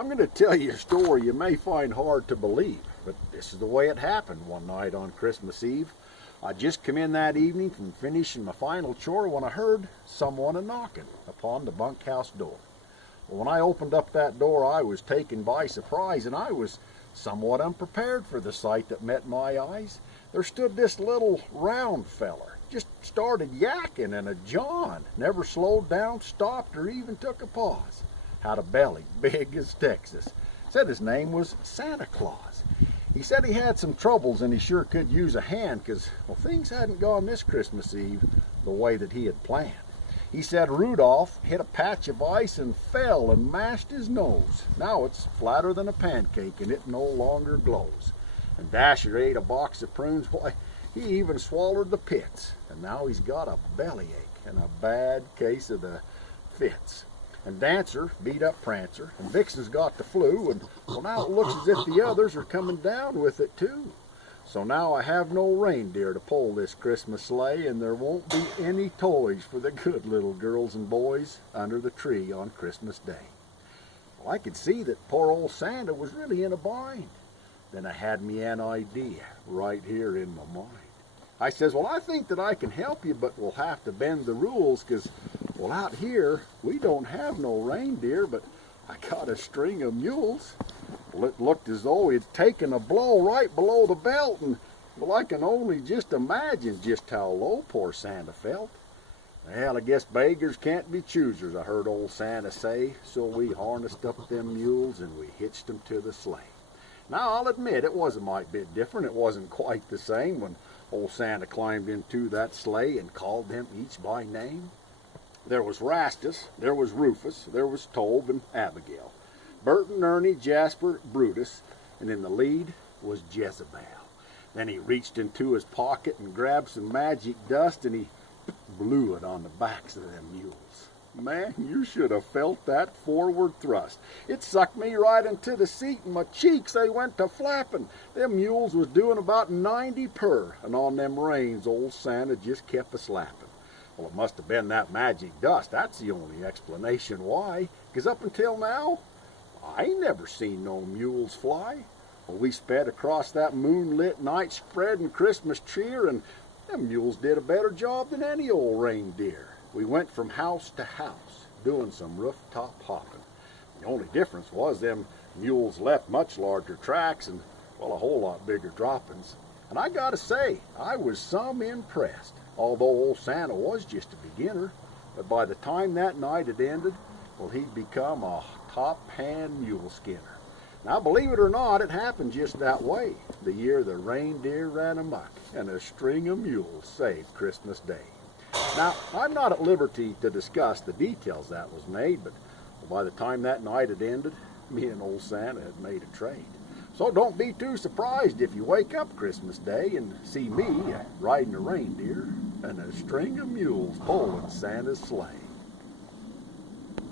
I'm going to tell you a story you may find hard to believe, but this is the way it happened one night on Christmas Eve. I just come in that evening from finishing my final chore when I heard someone a-knocking upon the bunkhouse door. Well, when I opened up that door, I was taken by surprise, and I was somewhat unprepared for the sight that met my eyes. There stood this little round feller, just started yakking and a jawing, never slowed down, stopped, or even took a pause. Had a belly big as Texas. Said his name was Santa Claus. He said he had some troubles and he sure could use a hand because, well, things hadn't gone this Christmas Eve the way that he had planned. He said Rudolph hit a patch of ice and fell and mashed his nose. Now it's flatter than a pancake and it no longer glows. And Dasher ate a box of prunes. Why, he even swallowed the pits. And now he's got a bellyache and a bad case of the fits. And Dancer beat up Prancer, and Vixen's got the flu, and well, now it looks as if the others are coming down with it too. So now I have no reindeer to pull this Christmas sleigh, and there won't be any toys for the good little girls and boys under the tree on Christmas Day. Well, I could see that poor old Santa was really in a bind. Then I had me an idea right here in my mind. I says, well, I think that I can help you, but we'll have to bend the rules because, well, out here we don't have no reindeer, but I got a string of mules. Well, it looked as though he'd taken a blow right below the belt, and well, I can only just imagine just how low poor Santa felt. Well, I guess beggars can't be choosers, I heard old Santa say, so we harnessed up them mules and we hitched them to the sleigh. Now, I'll admit it was a mite bit different. It wasn't quite the same when old Santa climbed into that sleigh and called them each by name. There was Rastus, there was Rufus, there was Tobe and Abigail, Burton, Ernie, Jasper, Brutus, and in the lead was Jezebel. Then he reached into his pocket and grabbed some magic dust and he blew it on the backs of them mules. Man, you should have felt that forward thrust. It sucked me right into the seat and my cheeks, they went to flapping. Them mules was doing about 90 per, and on them reins old Santa just kept a-slapping. Well, it must have been that magic dust. That's the only explanation why. 'Cause up until now, I ain't never seen no mules fly. Well, we sped across that moonlit night spreading Christmas cheer, and them mules did a better job than any old reindeer. We went from house to house, doing some rooftop hopping. The only difference was them mules left much larger tracks and, well, a whole lot bigger droppings. And I gotta say, I was some impressed, although old Santa was just a beginner. But by the time that night had ended, well, he'd become a top-hand mule skinner. Now, believe it or not, it happened just that way, the year the reindeer ran amok and a string of mules saved Christmas Day. Now, I'm not at liberty to discuss the details that was made, but by the time that night had ended, me and old Santa had made a trade. So don't be too surprised if you wake up Christmas Day and see me riding a reindeer and a string of mules pulling Santa's sleigh.